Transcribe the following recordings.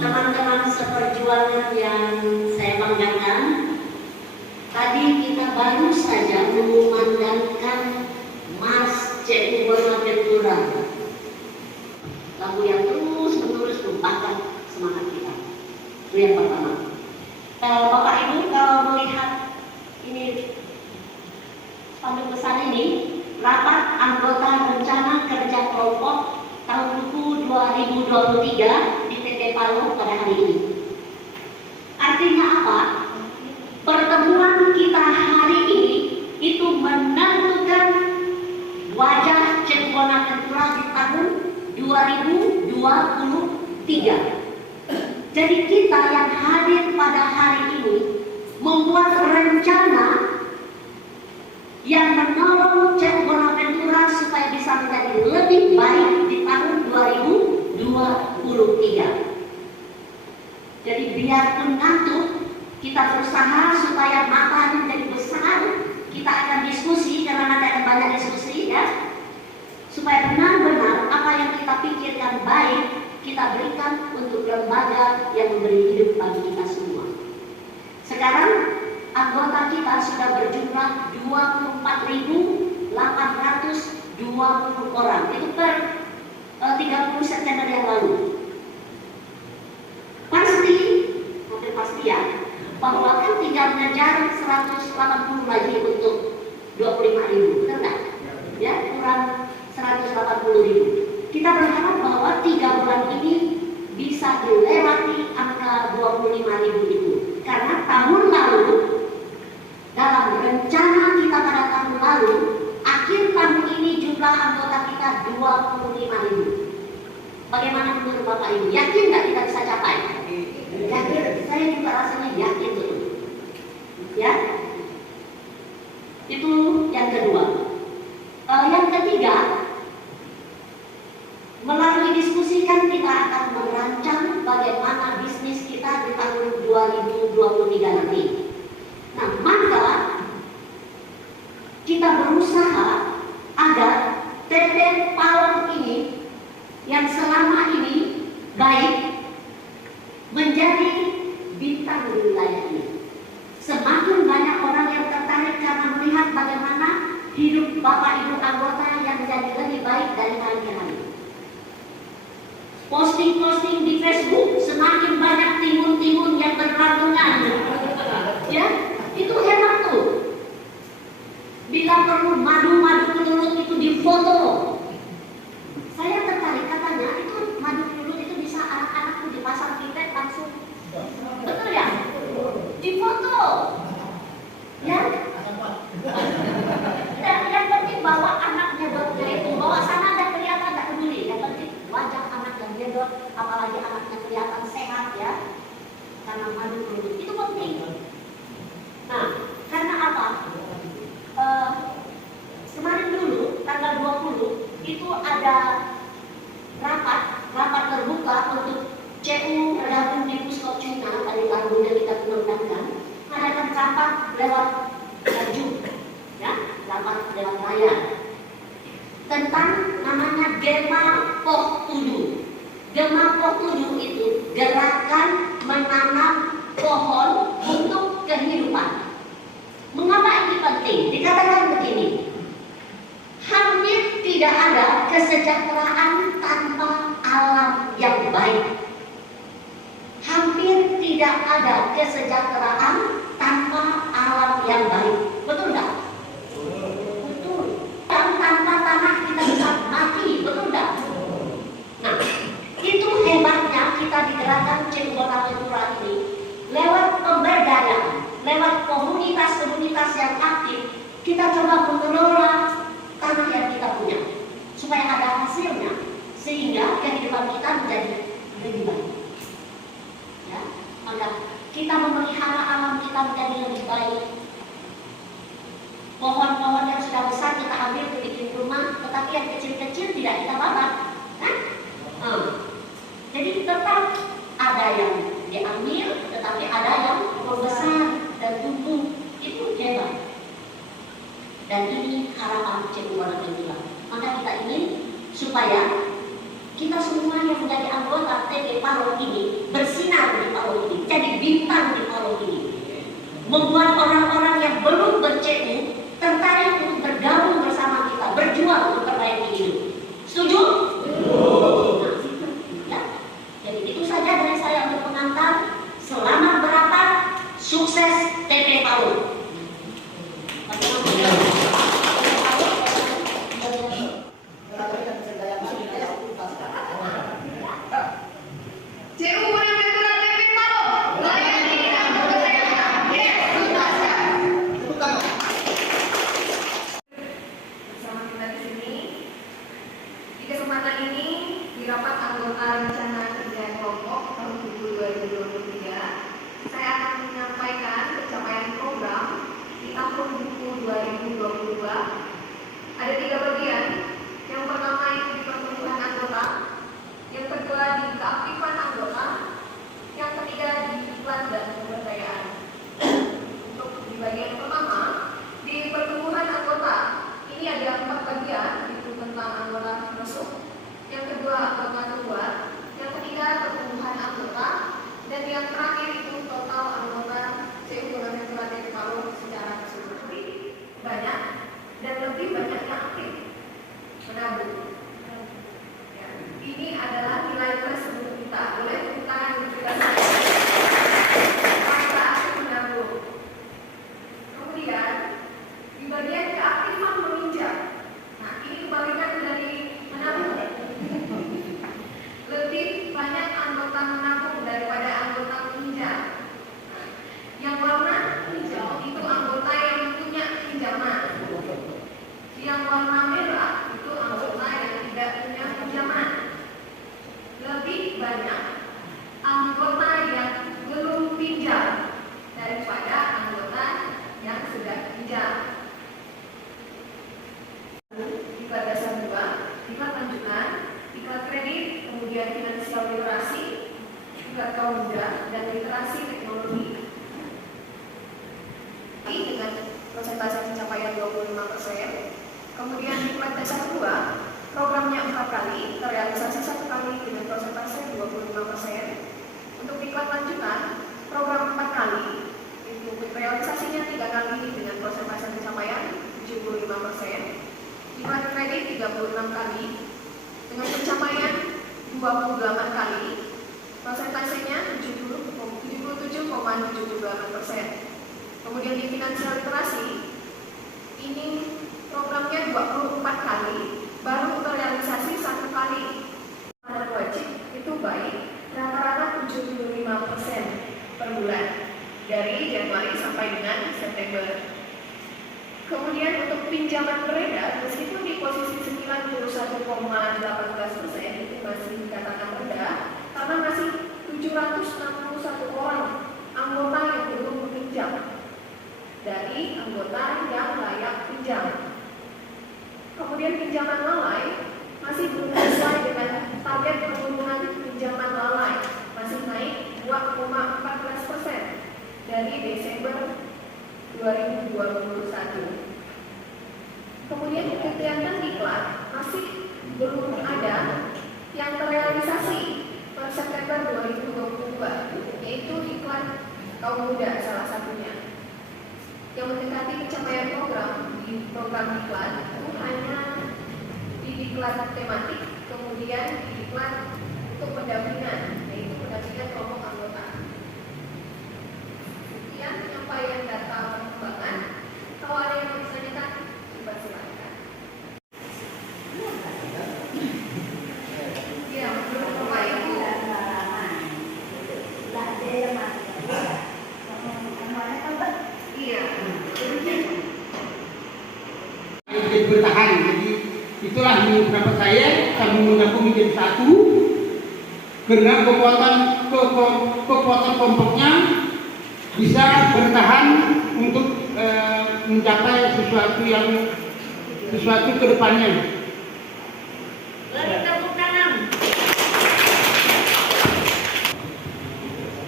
teman-teman seperjuangan yang saya banggakan, tadi kita baru saja mengumandangkan Mars CU Bonaventura, lagu yang terus-menerus membakar semangat kita. Itu yang pertama. Bapak Ibu kalau melihat ini spanduk besar ini, rapat anggota rencana kerja kelompok tahun buku 2023 di PT Palo pada hari ini. Artinya apa? Pertemuan kita hari ini itu menentukan wajah CU Bonaventura di tahun 2023. Jadi kita yang hadir pada hari ini membuat rencana yang menolong CU Bonaventura supaya bisa menjadi lebih baik di tahun 2023. Jadi biarpun ngantuk, kita berusaha supaya matanya menjadi besar. Kita akan diskusi karena nanti akan banyak diskusi ya, supaya benar-benar apa yang kita pikirkan baik kita berikan untuk lembaga yang memberi hidup bagi kita semua. Sekarang anggota kita sudah berjumlah 24.820 orang. Itu per 30 September yang lalu. Pasti, hampir pasti ya, bahwa kan tinggal ngejar 180 lagi untuk 25.000, benar nggak? Ya, kurang 180.000. Kita berharap bahwa 3 bulan ini bisa dilewati angka 25.000 itu. Karena tahun lalu, dalam rencana kita pada tahun lalu, akhir tahun ini jumlah anggota kita 25.000. Bagaimana menurut Bapak Ibu? Yakin nggak kita bisa capai? Yakin. Saya juga rasanya yakin betul. Ya. Itu yang kedua. Yang ketiga, melalui diskusi kan kita akan merancang bagaimana bisnis kita di tahun 2023 nanti. Nah, maka kita berusaha agar PT Palo ini yang selama ini baik menjadi bintang di wilayah ini. Semakin banyak orang yang tertarik karena melihat bagaimana hidup Bapak Ibu anggota yang menjadi lebih baik dari hari ke hari. Posting-posting di Facebook semakin banyak timun-timun yang berkelantungan. Ya, itu hebat tuh. Bila perlu madu-madu kelulut itu difoto. Saya tertarik katanya itu madu kelulut itu bisa anak-anak di pasar kita langsung. Betul ya? Difoto. Ya. Dan yang penting bawa anaknya dokter itu, bawa sana ada kelihatan tak peduli. Yang penting wajah anak yang gendut, apalagi anaknya kelihatan sehat ya. Karena madu kelulut itu penting. Nah, karena apa? Kemarin dulu tanggal 20 itu ada rapat terbuka untuk CU bergabung di Puskop Cina dari lagunya kita kembangkan, mengadakan rapat lewat Zoom, ya, rapat lewat layar tentang namanya Gema Poh Tudu. Gema Poh Tudu itu gerakan menanam pohon untuk kehidupan. Mengapa ini penting? Dikatakan begini, hampir tidak ada kesejahteraan tanpa alam yang baik. Hampir tidak ada kesejahteraan tanpa alam yang baik. Betul nggak? Betul. Tanpa tanah kita bisa mati. Betul nggak? Nah, itu hebatnya kita digerakkan CU Bonaventura ini lewat pemberdayaan, lewat komunitas-komunitas yang aktif. Kita coba mengelola tanah yang kita punya supaya ada hasilnya, sehingga kehidupan kita menjadi lebih baik. Ya, maka kita memelihara alam kita menjadi lebih baik. Pohon-pohon yang sudah besar kita ambil ke bikin rumah, tetapi yang kecil-kecil tidak kita bakar. Jadi tetap ada yang diambil, tetapi ada yang membesar dan tumbuh. Itu hebat. Dan ini harapan CU Bonaventura. Maka kita ingin supaya kita semua yang menjadi anggota TP Parau ini bersinar di Parau ini, jadi bintang di Parau ini, membuat orang-orang yang belum ber-CU tertarik untuk bergabung bersama kita, berjuang untuk perbaiki hidup. Setuju? Ya. Jadi itu saja dari saya untuk pengantar. Selamat berakar, sukses TP Parau. Ada 3 bagian. Yang pertama itu di pertumbuhan anggota, yang kedua di keaktifan anggota, yang ketiga di iklan dan pemberdayaan. Untuk di bagian pertama, di pertumbuhan anggota, ini ada 4 bagian, itu tentang anggota masuk, yang kedua anggota keluar, yang ketiga pertumbuhan anggota, dan yang terakhir itu total anggota CU Tunanetra TP Parau secara keseluruhan. Banyak dan lebih banyak yang aktif menabung. Ya, ini adalah nilai plus untuk kita. Boleh kita kita aktif menabung. Kemudian di bagian keaktifan meminjam. Nah, ini kebalikan dari menabung. Lebih banyak anggota menabung daripada anggota meminjam. Nah, yang warna hijau itu anggota yang punya pinjaman. Yang warna merah itu anggota yang tidak punya pinjaman. Lebih banyak anggota yang belum pinjam daripada anggota yang sudah pinjam. Iklan dasar 2, iklan lanjutan, iklan kredit, kemudian finansial literasi, iklan kaum muda, dan literasi teknologi. Dengan persentase pencapaian 25%. Kemudian iklan dasar 2, programnya 4 kali, terrealisasi 1 kali dengan persentase 25%. Untuk iklan lanjutan, program 4 kali, itu realisasinya 3 kali dengan persentase pencapaian 75%. Iklan kredit 36 kali, dengan pencapaian 28 kali, persentasenya 77,78%. Kemudian di finansial literasi, ini programnya 24 kali, baru terrealisasi 1 kali. Anak wajib itu baik, rata-rata 75% per bulan, dari Januari sampai dengan September. Kemudian untuk pinjaman beredar, meskipun di posisi 91,18% itu masih dikatakan rendah, karena masih 761 orang anggota yang belum meminjam dari anggota yang layak pinjam. Kemudian pinjaman lalai masih belum sesuai dengan target penurunan pinjaman lalai, masih naik 2,14% dari Desember 2021. Kemudian kegiatan iklan masih belum ada yang terrealisasi per September 2022, yaitu iklan kaum muda salah satunya. Yang mendekati pencapaian program di program iklan itu hanya di iklan tematik, kemudian di iklan untuk pendampingan, yaitu pendampingan kelompok anggota. Sekian penyampaian data perkembangan. Kalau ada yang mau ditanyakan, coba silakan. Ya, menurut Bapak Ibu. Iya. Bertahan, jadi itulah menurut pendapat saya, kami menggabung menjadi satu karena kekuatan kelompoknya bisa bertahan untuk mencapai sesuatu ke depannya.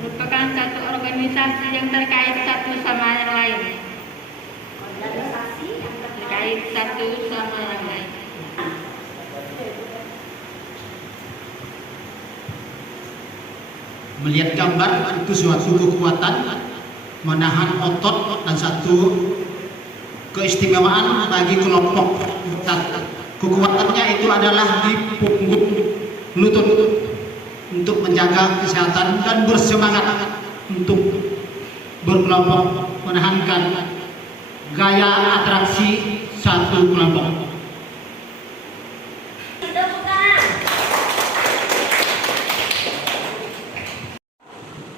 Merupakan satu organisasi yang terkait satu sama yang lain. Organisasi yang Terkait satu sama yang lain. melihat gambar itu suatu kekuatan menahan otot dan satu keistimewaan bagi kelompok. Kekuatannya itu adalah di punggung lutut untuk menjaga kesehatan dan bersemangat untuk berkelompok, menahankan gaya atraksi satu kelompok.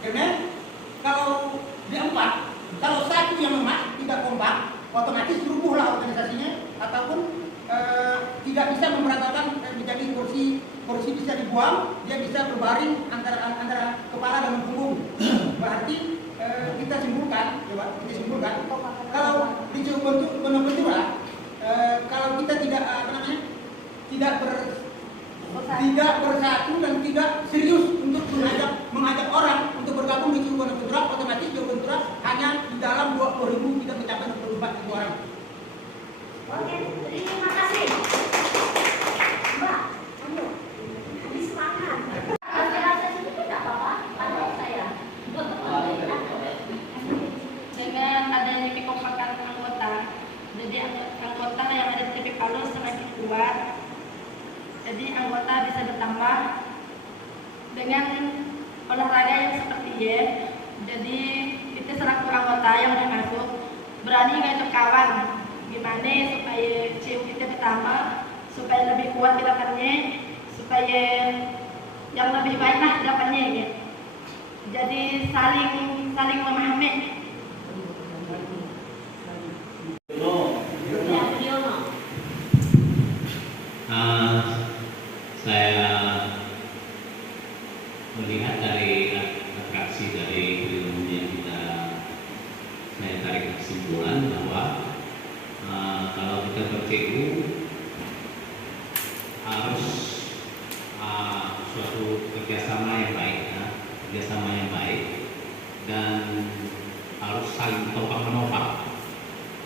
Karena kalau diempat, kalau satu yang lemah tidak kompak, otomatis rubuhlah organisasinya ataupun tidak bisa memberangkatkan menjadi kursi bisa dibuang, dia bisa berbaring antara kepala dan punggung. Berarti kita simpulkan, kalau di bentuk kalau kita tidak tidak bersatu dan tidak serius untuk mengajak orang untuk bergabung di Cirebon Benturak, otomatis Cirebon Benturak hanya di dalam 20.000 tidak mencapai 24.000 orang. Oke, terima kasih. Mbak, ayo, habis makan. Rasa sedikit tidak apa-apa, ada saya. Dengan adanya kekompakan anggota, jadi anggota yang ada di TP Palu semakin kuat. Jadi anggota bisa bertambah dengan olahraga yang seperti ini. Jadi kita selaku anggota yang udah masuk berani ngajak kawan gimana supaya CU kita bertambah, supaya lebih kuat ke depannya, supaya yang lebih baik lah ke depannya ya. Jadi saling memahami. Ya, Budiono. Saya melihat dari atraksi dari film yang saya tarik kesimpulan bahwa kalau kita ber-CU harus suatu kerjasama yang baik, dan harus saling topang menopang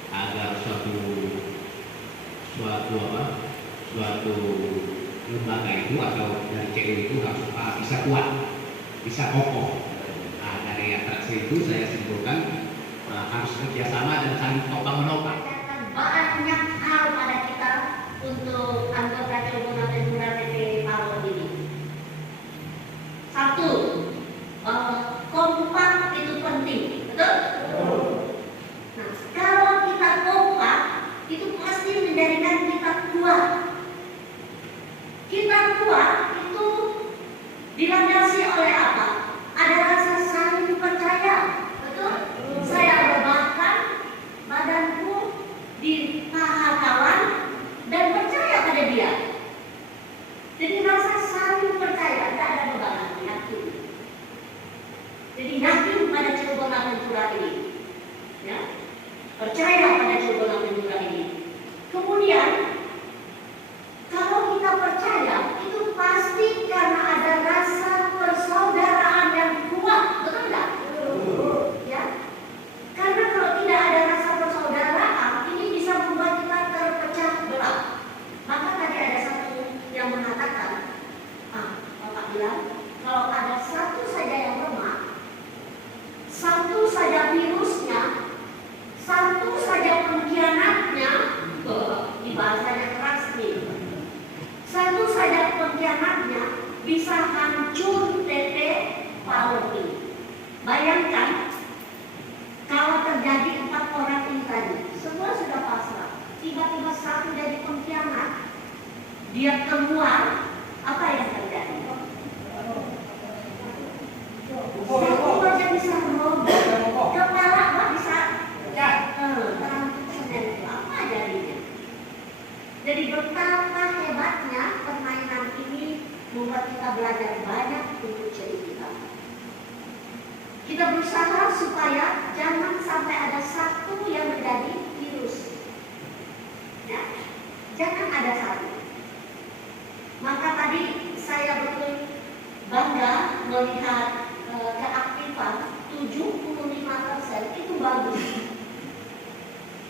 agar suatu lembaga itu atau dari CU itu harus bisa kuat, bisa kokoh. Dari atraksi itu saya simpulkan harus kerjasama dan saling topang menopang. Banyak hal pada kita untuk anggota Cirebon Benturak TP Palu ini. Satu, kompak itu penting, betul? Nah, kalau kita kompak itu pasti menjadikan kita kuat. Kita kuat itu dilandasi oleh apa? Ada rasa saling percaya, betul? Saya rebahkan badanku di paha kawan dan percaya pada dia. Jadi rasa saling percaya, tidak ada beban, yakin. Jadi yakin pada Cirebon Benturak ini, ya, percaya pada Cirebon Benturak ini. Kemudian kalau kita percaya, itu pasti karena ada rasa persaudaraan yang kuat, betul nggak? Ya, karena kalau tidak ada rasa persaudaraan, ini bisa membuat kita terpecah belah. Maka tadi ada satu yang mengatakan, Bapak bilang, kalau ada satu saja yang lemah, satu saja virusnya, satu saja pengkhianatnya, di bahasanya keras nih. Satu saja pengkhianatnya bisa hancur TP Palu ini. Bayangkan kalau terjadi 4 orang ini tadi, semua sudah pasrah. Tiba-tiba satu jadi pengkhianat, dia keluar, apa yang terjadi? Satu aja bisa roboh, kepala bisa apa jadinya? Jadi betapa hebatnya permainan ini membuat kita belajar banyak untuk CU kita. Kita berusaha supaya jangan sampai ada satu yang menjadi virus. Ya, jangan ada satu. Maka tadi saya betul bangga melihat keaktifan 75% itu bagus.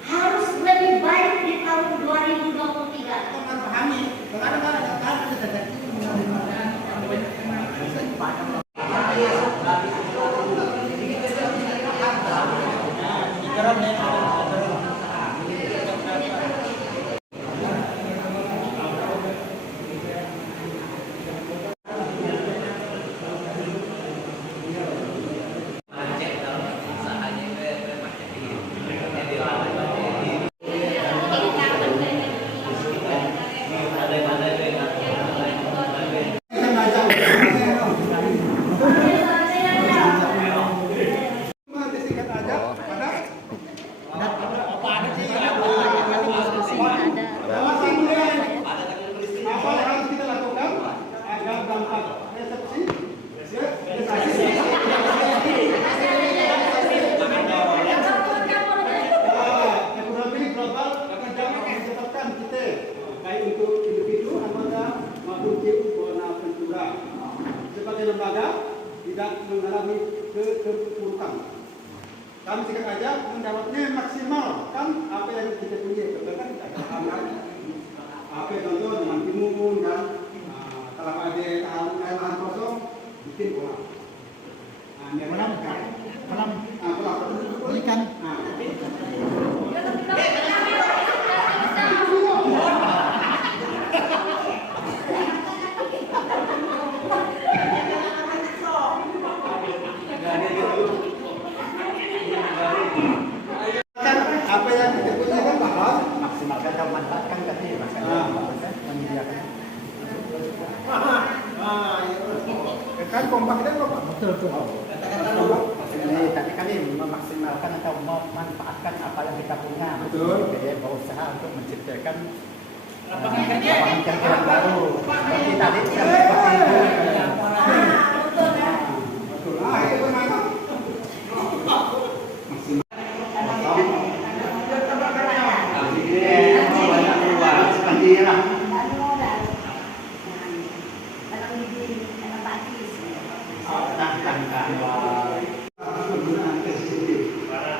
Harus lebih baik di tahun 2023. Memahami bagaimana lembaga tidak mengalami keterpurukan. Kami sedang aja mendapatnya maksimal kan apa yang kita punya, betul kan? Apa contoh dengan timun dan kalau ada lahan kosong bikin kolam. Kolam ikan. Apa yang kita punya kan bahwa maksimalkan dan manfaatkan tadi menyediakan. Kan kompak dan kompak. Betul. Tadi kami memaksimalkan atau memanfaatkan apa yang kita punya. Betul. Jadi berusaha untuk menciptakan lapangan kerja yang baru. Seperti tadi seperti itu. Betul. Itu memang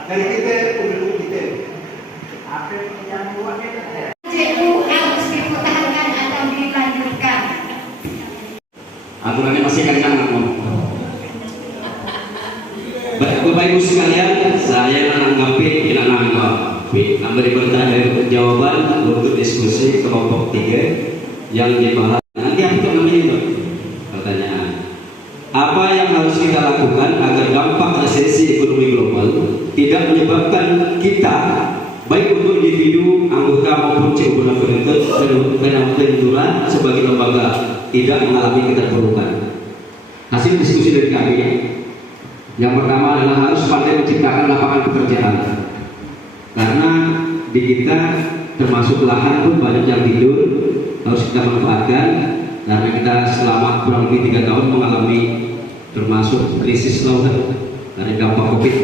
dari kita penduduk kita. JU harus dipertahankan atau dilanjutkan. Aturannya masih kencang ngomong. Bapak Ibu sekalian, saya menanggapi memberi pertanyaan jawaban untuk diskusi kelompok 3 yang dibahas. Nanti aku namanya pertanyaan. Apa yang harus kita lakukan agar dampak resesi ekonomi global tidak menyebabkan kita, baik untuk individu, anggota maupun CU Benaventura sebagai lembaga, tidak mengalami keterpurukan? Hasil diskusi dari kami, yang pertama adalah harus pandai menciptakan lapangan pekerjaan, karena di kita termasuk lahan pun banyak yang tidur, harus kita manfaatkan, karena kita selama kurang lebih 3 tahun mengalami termasuk krisis lautan dari dampak COVID,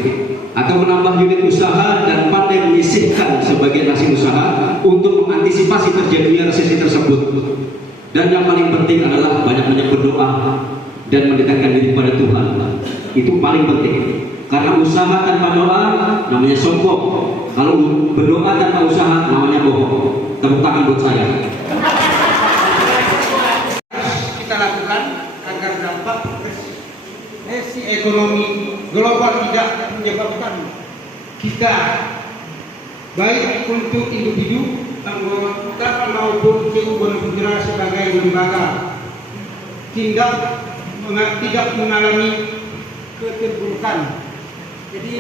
atau menambah unit usaha dan pandai menyisihkan sebagian hasil usaha untuk mengantisipasi terjadinya resesi tersebut. Dan yang paling penting adalah banyak-banyak berdoa dan mendekatkan diri pada Tuhan. Itu paling penting, karena usaha tanpa doa namanya sombong, kalau berdoa tanpa usaha namanya bohong. Tepuk tangan buat saya. Kita lakukan agar dampak resesi ekonomi global tidak menyebabkan kita, baik untuk individu, anggota maupun CU Benaventura sebagai lembaga, tidak mengalami keterpurukan. Jadi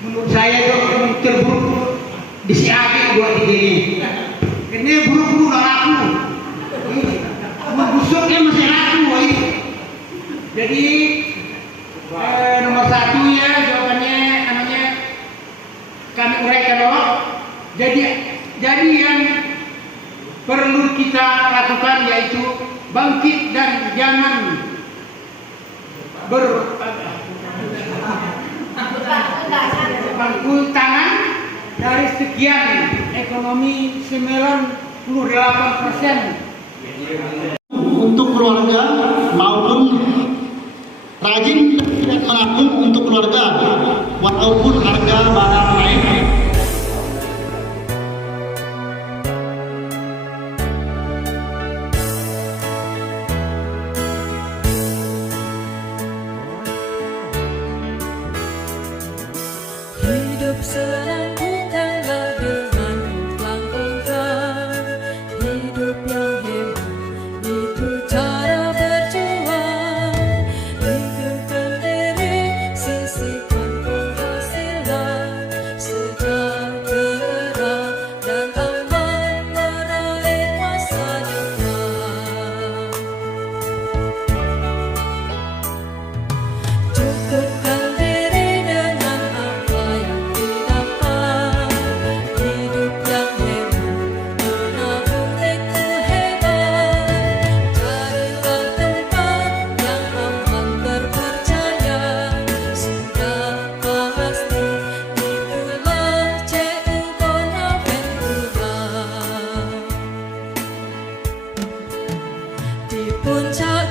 menurut saya itu terburuk di CAG 23 ini buruk-buruk laku, busuknya masih laku. Jadi nomor 1 ya jawabannya kami uraikan dulu. Jadi yang perlu kita lakukan yaitu bangkit dan jangan berpangku tangan dari sekian ekonomi 98%. Untuk keluarga maupun rajin tidak menabung untuk keluarga walaupun harga barang naik. Hidup senang bukanlah dengan melangkungkan, hidup yang hebat itu cara berjuang. Hidupkan diri, sisihkan penghasilan, sejahtera dan aman meraih masa depan. Cukupkan diri dengan apa yang didapat, hidup yang hebat, menabung itu hebat. Carilah tempat yang aman terpercaya, sudah pasti itulah CU Benaventura. Di puncak